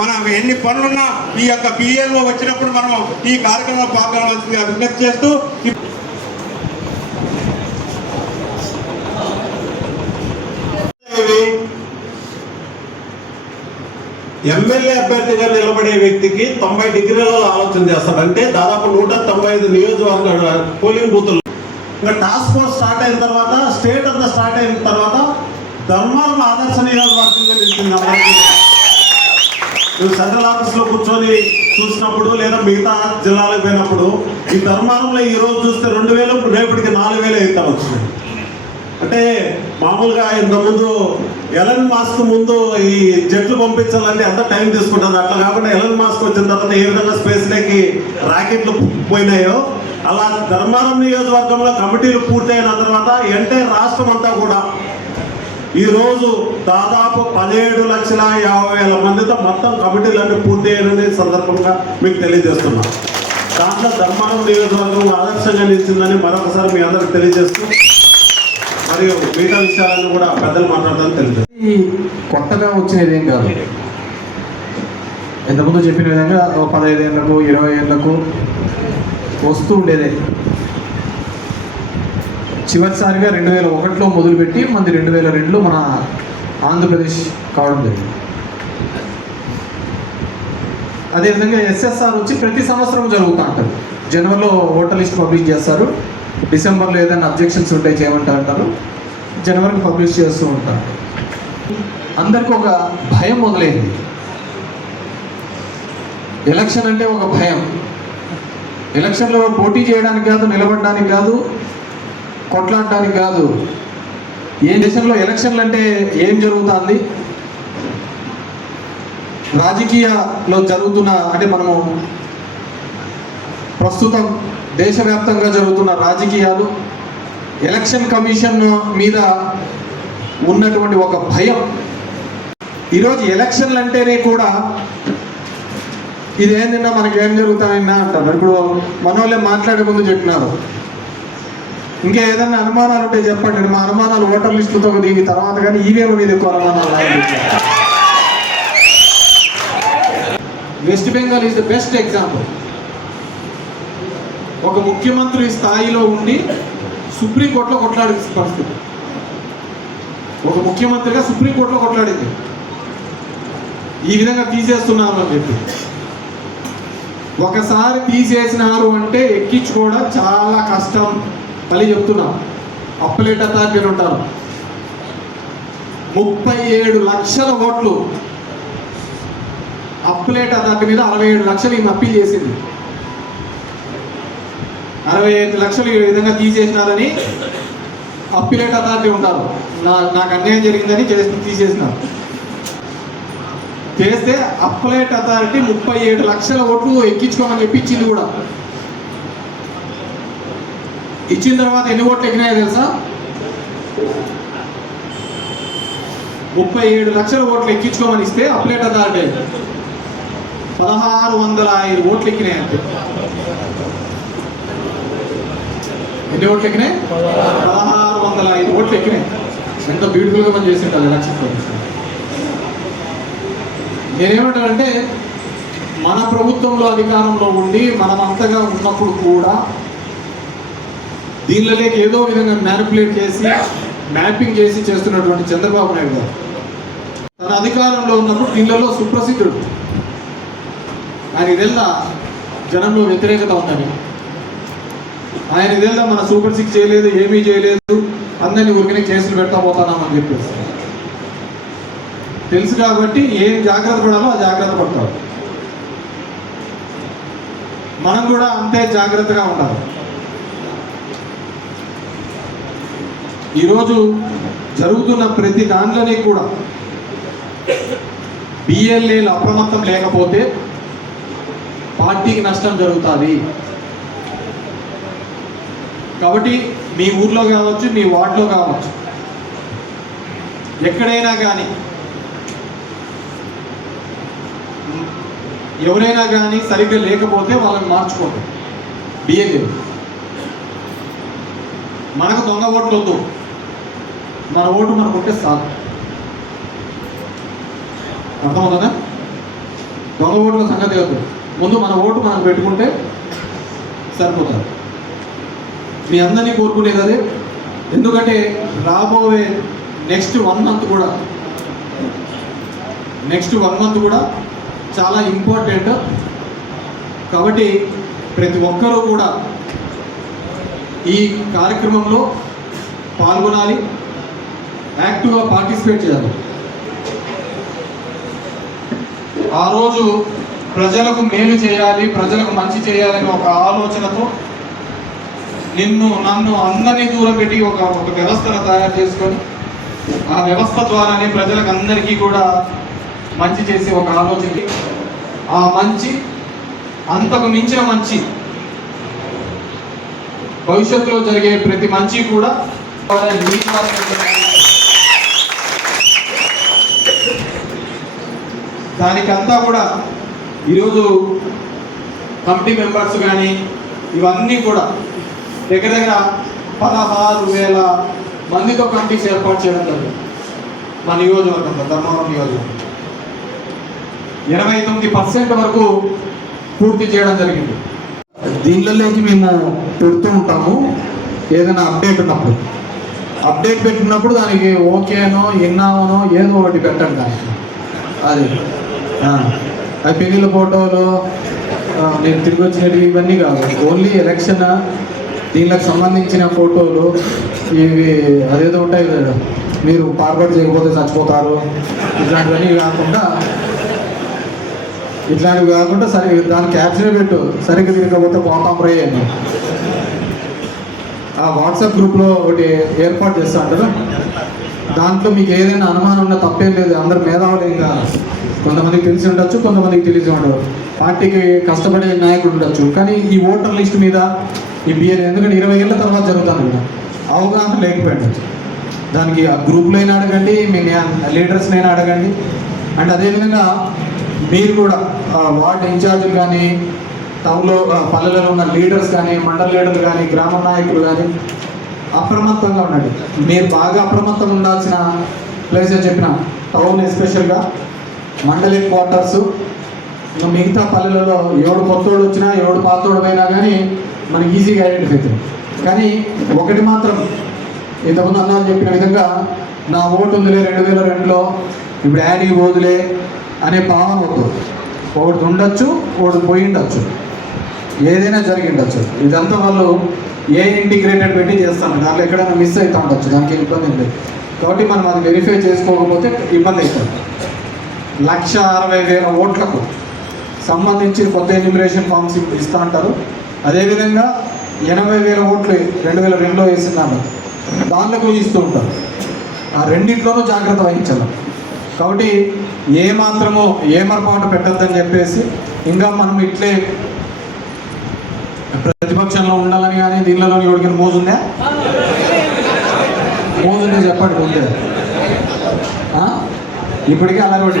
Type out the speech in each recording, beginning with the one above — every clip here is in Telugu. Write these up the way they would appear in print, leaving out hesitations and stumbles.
మనం ఎన్ని పనులున్నా ఈ యొక్క బిఏలో వచ్చినప్పుడు మనం ఈ కార్యక్రమంలో పాల్గొనవలసిందిగా విజ్ఞప్తి చేస్తూ ఎమ్మెల్యే అభ్యర్థిగా నిలబడే వ్యక్తికి 90 డిగ్రీలలో ఆలోచన చేస్తాడు. అంటే దాదాపు 195 నియోజకవర్గ పోలింగ్ బూతులు. ఇంకా టాస్క్ ఫోర్స్ స్టార్ట్ అయిన తర్వాత, స్టేట్ అంతా స్టార్ట్ అయిన తర్వాత ధర్మారం ఆదర్శ నియోజకవర్గంగా నిలిచింది. నువ్వు సెంట్రల్ ఆఫీస్లో కూర్చొని చూసినప్పుడు లేదా మిగతా జిల్లాలకు పోయినప్పుడు ఈ ధర్మారంలో ఈ రోజు చూస్తే 2000 రేపటికి 4000 అయితే వచ్చింది. అంటే మామూలుగా ఇంతకుముందు ఎలన్ మాస్క్ ముందు ఈ జట్లు పంపించాలంటే ఎంత టైం తీసుకుంటుంది, అట్లా కాకుండా ఎలన్ మాస్క్ వచ్చిన తర్వాత ఏ విధంగా స్పేస్లోకి రాకెట్లు పోయినాయో అలా ధర్మారం నియోజకవర్గంలో కమిటీలు పూర్తయిన తర్వాత ఎంటైర్ రాష్ట్రం అంతా కూడా ఈరోజు దాదాపు 17,50,000 మందితో మొత్తం కమిటీలన్నీ పూర్తి అయిన సందర్భంగా మీకు తెలియజేస్తున్నాం. దాంట్లో ధర్మారం నియోజకవర్గం ఆదర్శంగా నిలిచిందని మరొకసారి మీ అందరికి తెలియజేస్తూ మరియు మిగతా విషయాలను కూడా పెద్దలు మాట్లాడతాను తెలియజేస్తాను. కొత్తగా వచ్చినది ఏం కాదు. ఇంతకుముందు చెప్పిన విధంగా 15 ఏళ్లకు 20 ఏళ్లకు వస్తూ ఉండేదే. చివరిసారిగా 2001లో మొదలుపెట్టి మనది 2002లో మన ఆంధ్రప్రదేశ్ కావడం జరిగింది. అదేవిధంగా ఎస్ఎస్ఆర్ వచ్చి ప్రతి సంవత్సరం జరుగుతూ ఉంటుంది. జనవరిలో ఓటర్ లిస్ట్ పబ్లిష్ చేస్తారు, డిసెంబర్లో ఏదైనా అబ్జెక్షన్స్ ఉంటే చేయమంటా అంటారు, జనవరికి పబ్లిష్ చేస్తూ ఉంటారు. అందరికీ ఒక భయం మొదలైంది. ఎలక్షన్ అంటే ఒక భయం. ఎలక్షన్లో పోటీ చేయడానికి కాదు, నిలబడడానికి కాదు, కొట్లాడడానికి కాదు. ఏ దేశంలో ఎలక్షన్లు అంటే ఏం జరుగుతుంది, రాజకీయాల్లో జరుగుతున్న అంటే మనము ప్రస్తుతం దేశవ్యాప్తంగా జరుగుతున్న రాజకీయాలు, ఎలక్షన్ కమిషన్ మీద ఉన్నటువంటి ఒక భయం. ఈరోజు ఎలక్షన్లు అంటేనే కూడా ఇదేంటన్నా మనకేం జరుగుతాయన్నా అంటారు. ఇప్పుడు మనోళ్ళే మాట్లాడే ముందు చెప్పినారు, ఇంకా ఏదన్నా అనుమానాలు ఉంటే చెప్పండి, మా అనుమానాలు ఓటర్ లిస్టులతో దిగి తర్వాత కానీ ఈవీఎం మీద ఎక్కువ అనుమానాలు. West Bengal is the best example. ఒక ముఖ్యమంత్రి స్థాయిలో ఉండి సుప్రీంకోర్టులో కొట్లాడే పరిస్థితి. ఒక ముఖ్యమంత్రిగా సుప్రీంకోర్టులో కొట్లాడింది ఈ విధంగా తీసేస్తున్నారు అని చెప్పి. ఒకసారి తీసేసినారు అంటే ఎక్కించుకోవడం చాలా కష్టం. మళ్ళీ చెప్తున్నాం, అప్పలేట్ అథారిటీలు ఉంటారు. 37 లక్షల ఓట్లు అప్పలేట్ అథారిటీ మీద 67 లక్షలు ఈమె అప్పీల్ చేసింది. 65 లక్షలు ఈ విధంగా తీసేసినారని అప్పీలేట్ అథారిటీ ఉంటారు. నాకు అన్యాయం జరిగిందని తీసేసినారు. చేస్తే అప్పలేట్ అథారిటీ 37 లక్షల ఓట్లు ఎక్కించుకోమని చెప్పి ఇచ్చింది కూడా. ఇచ్చిన తర్వాత ఎన్ని ఓట్లు ఎక్కినాయో తెలుసా? 37 లక్షల ఓట్లు ఎక్కించుకోమని ఇస్తే అప్పలేట్ అథారిటీ 1605 ఓట్లు ఎక్కినాయి. అంతే. ఎన్ని ఓట్లు ఎక్కినాయి? 1605 ఓట్లు ఎక్కినాయి. ఎంత బ్యూటిఫుల్గా మనం చేసింటారు ఎలక్షన్ కమిషన్. నేనేమంటానంటే, మన ప్రభుత్వంలో అధికారంలో ఉండి మనం అంతగా ఉన్నప్పుడు కూడా దీనిలోకి ఏదో విధంగా మ్యానిపులేట్ చేసి మ్యాపింగ్ చేసి చేస్తున్నటువంటి చంద్రబాబు నాయుడు గారు తన అధికారంలో ఉన్నప్పుడు దీనిలో సుప్రసిద్ధుడు. ఆయన ఇదెల్లా జనంలో వ్యతిరేకత ఉందని, ఆయన ఇదెల్లా మన సూపర్ 6 చేయలేదు, ఏమీ చేయలేదు, అందరినీ ఊరికనే కేసులు పెడతా పోతానామని చెప్పేసి తెలుసు. కాబట్టి ఏం జాగ్రత్త పడాలో ఆ జాగ్రత్త పడతారు. మనం కూడా అంతే జాగ్రత్తగా ఉండాలి. ఈరోజు జరుగుతున్న ప్రతి దాంట్లోనే కూడా బిఎల్ఏలు అప్రమత్తం లేకపోతే పార్టీకి నష్టం జరుగుతుంది. కాబట్టి మీ ఊర్లో కావచ్చు, మీ వార్డులో కావచ్చు, ఎక్కడైనా కానీ ఎవరైనా కానీ సరిగ్గా లేకపోతే వాళ్ళని మార్చుకోండి. బిఎల్ఏ మనకు దొంగ ఓట్లు వద్దు, మన ఓటు మనకు ఉంటే చాలు. అర్థమవుతుందా? దొంగ ఓట్ల సంగతి కాదు, ముందు మన ఓటు మనం పెట్టుకుంటే సరిపోతుంది. మీ అందరినీ కోరుకునేది అదే. ఎందుకంటే రాబోయే నెక్స్ట్ 1 మంత్ కూడా చాలా ఇంపార్టెంట్. కాబట్టి ప్రతి ఒక్కరూ కూడా ఈ కార్యక్రమంలో పాల్గొనాలి, యాక్టివ్గా పార్టిసిపేట్ చేయాలి. ఆ రోజు ప్రజలకు మేలు చేయాలి, ప్రజలకు మంచి చేయాలని ఒక ఆలోచనతో నన్ను అందరినీ దూరం పెట్టి ఒక వ్యవస్థను తయారు చేసుకొని ఆ వ్యవస్థ ద్వారానే ప్రజలకు అందరికీ కూడా మంచి చేసే ఒక ఆలోచన, ఆ మంచి అంతకు మించిన మంచి భవిష్యత్తులో జరిగే ప్రతి మంచి కూడా దానికంతా కూడా ఈరోజు కమిటీ మెంబర్స్ కానీ ఇవన్నీ కూడా దగ్గర 16,000 మందితో కమిటీస్ ఏర్పాటు చేయడం జరిగింది మా నియోజకవర్గంలో, ధర్మవరం నియోజకవర్గం 29% వరకు పూర్తి చేయడం జరిగింది. దీనిలోకి మేము పెడుతూ ఉంటాము ఏదైనా అప్డేట్ ఉన్నప్పుడు. అప్డేట్ పెట్టినప్పుడు దానికి ఓకేనో ఎన్నామనో ఏదో ఒకటి పెట్టండి దానికి. అది పెళ్ళిళ్ళ ఫోటోలు నేను తిరిగి వచ్చినవి ఇవన్నీ కాదు, ఓన్లీ ఎలక్షన్ దీనికి సంబంధించిన ఫోటోలు ఇవి అదేదో ఉంటాయి కదా, మీరు ఫార్వర్డ్ చేయకపోతే చచ్చిపోతారు ఇట్లాంటివన్నీ కాకుండా సరే దాని క్యాప్షన్ పెట్టు, సరిగ్గా తిరగకపోతే పోతాం రే అని. ఆ వాట్సాప్ గ్రూప్లో ఒకటి ఏర్పాటు చేస్తూ ఉంటారు. దాంట్లో మీకు ఏదైనా అనుమానం ఉన్నా తప్పేం లేదు, అందరు మేధావులు ఏం కాదు. కొంతమందికి తెలిసి ఉండొచ్చు, కొంతమందికి తెలిసి ఉండదు, పార్టీకి కష్టపడే నాయకుడు ఉండొచ్చు. కానీ ఈ ఓటర్ లిస్ట్ మీద ఈ బిఎల్ ఎందుకంటే 20 ఏళ్ళ తర్వాత జరుగుతుంది కదా, అవగాహన లేకపోయిండొచ్చు. దానికి ఆ గ్రూప్లో అయినా అడగండి, మీ లీడర్స్నైనా అడగండి. అండ్ అదేవిధంగా మీరు కూడా వార్డ్ ఇన్ఛార్జీలు కానీ, టౌన్లో పల్లెలలో ఉన్న లీడర్స్ కానీ, మండల లీడర్లు కానీ, గ్రామ నాయకులు కానీ అప్రమత్తంగా ఉండండి. మీరు బాగా అప్రమత్తంగా ఉండాల్సిన ప్లేసెస్ చెప్పిన టౌన్ ఎస్పెషల్గా మండల హెడ్ క్వార్టర్స్, ఇంకా మిగతా పల్లెలలో ఎవడు కొత్తోడు వచ్చినా ఎవడు పాతోడు పోయినా కానీ మనకి ఈజీగా ఐడెంటిఫై అవుతుంది. కానీ ఒకటి మాత్రం ఇంతకుముందు అన్నా చెప్పిన విధంగా నా ఓటు ఉందిలే 2002లో ఇప్పుడు యాడీ పోదులే అనే భావన వద్దు. ఒకటి ఉండొచ్చు, ఒకటి పోయి ఉండొచ్చు, ఏదైనా జరిగి ఉండొచ్చు. ఇదంతా వాళ్ళు ఇంటిగ్రేటెడ్ పెట్టి చేస్తాను, దాంట్లో ఎక్కడైనా మిస్ అవుతూ ఉండొచ్చు, దానికి ఇబ్బంది లేదు. కాబట్టి మనం అది వెరిఫై చేసుకోకపోతే ఇబ్బంది అవుతుంది. 160,000 ఓట్లకు సంబంధించి కొత్త ఎన్యూమరేషన్ ఫామ్స్ ఇస్తూ ఉంటారు. అదేవిధంగా 80,000 ఓట్లు 2002లో వేసిందాను, దాంట్లో ఇస్తూ ఉంటారు. ఆ రెండింటిలోనూ జాగ్రత్త వహించాలి. కాబట్టి ఏమాత్రమో ఏమరపాటు పెట్టద్దని చెప్పేసి ఇంకా మనం ఇట్లే ప్రతిపక్షంలో ఉండాలని కానీ దీనిలో ఎవరికైనా మోజుందా? మోజుందే చెప్పండి ముందే. ఇప్పటికే అలా ఒకటి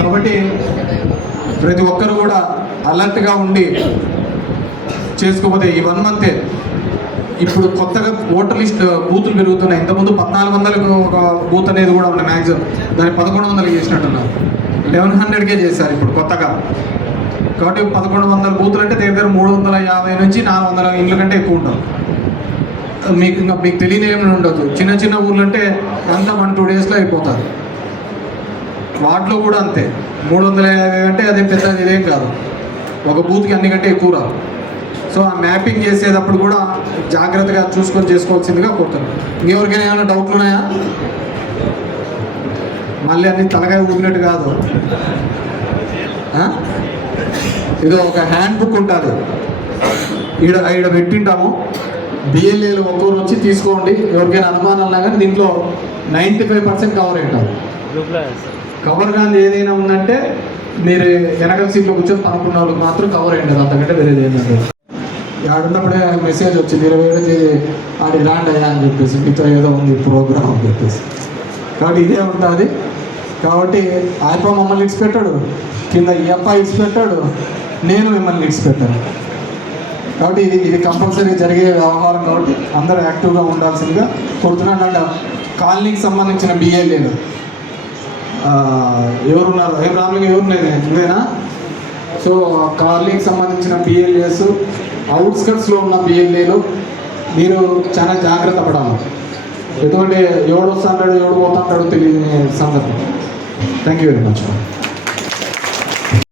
కాబట్టి ప్రతి ఒక్కరు కూడా అలర్ట్గా ఉండి చేసుకోకపోతే ఈ 1 మంతే. ఇప్పుడు కొత్తగా ఓటర్ లిస్ట్ బూతులు పెరుగుతున్నాయి. ఇంతకుముందు 1400కు ఒక బూత్ అనేది కూడా ఉన్నాయి మ్యాక్సిమం, దాన్ని 1100 చేసినట్టున్నారు. 1100కే చేశారు ఇప్పుడు కొత్తగా. కాబట్టి 1100 బూతులు అంటే దగ్గర 350 నుంచి 400 ఇండ్ల కంటే ఎక్కువ ఉంటారు. మీకు తెలియని ఏమైనా ఉండదు. చిన్న చిన్న ఊర్లు అంటే అంతా 1-2 డేస్లో అయిపోతారు. వాటిలో కూడా అంతే 350 అంటే అదే పెద్ద ఇదేం కాదు, ఒక బూత్కి అన్నికంటే ఎక్కువ రాదు. సో ఆ మ్యాపింగ్ చేసేటప్పుడు కూడా జాగ్రత్తగా చూసుకొని చేసుకోవాల్సిందిగా కోరుతున్నాను. ఇంకెవరికైనా ఏమైనా డౌట్లు ఉన్నాయా? మళ్ళీ అన్ని తలకాయ ఊపినట్టు కాదు. ఇది ఒక హ్యాండ్ బుక్ ఉంటుంది, ఈడ పెట్టింటాము. బిఎల్ఏలు ఒక్కొక్కరు వచ్చి తీసుకోండి. ఎవరికైనా అనుమానాలు కానీ దీంట్లో 95% కవర్ అయింటారు. కవర్ కానీ ఏదైనా ఉందంటే మీరు వెనకాల సీట్లో కూర్చొని అనుకున్న వాళ్ళకి మాత్రం కవర్ అయ్యింది, అంతకంటే వేరేది ఏంటంటే ఆడున్నప్పుడే మెసేజ్ వచ్చింది 27 ఆడికి రాండి అయ్యా అని చెప్పేసి, మీతో ఏదో ఉంది ప్రోగ్రామ్ అని చెప్పేసి. కాబట్టి ఇదే ఉంటుంది. కాబట్టి ఆయప్ప మమ్మల్ని ఇడిచిపెట్టాడు, కింద ఈ అప్ప ఇడిచిపెట్టాడు, నేను మిమ్మల్ని ఇడిచిపెట్టాను. కాబట్టి ఇది కంపల్సరీ జరిగే వ్యవహారం కాబట్టి అందరూ యాక్టివ్గా ఉండాల్సిందిగా కోరుతున్నాను. అండ్ కాలనీకి సంబంధించిన బిఎల్ఏలు ఎవరున్నారు? ఏం రాములు ఎవరున్నాయి నువ్వేనా? సో కాలనీకి సంబంధించిన బిఎల్ఏస్, అవుట్స్కట్స్లో ఉన్న బిఎల్ఏలు మీరు చాలా జాగ్రత్త పడాలి. ఎందుకంటే ఎవడు వస్తుంటాడు ఎవడు పోతుంటాడో తెలియని సందర్భం. Thank you very much.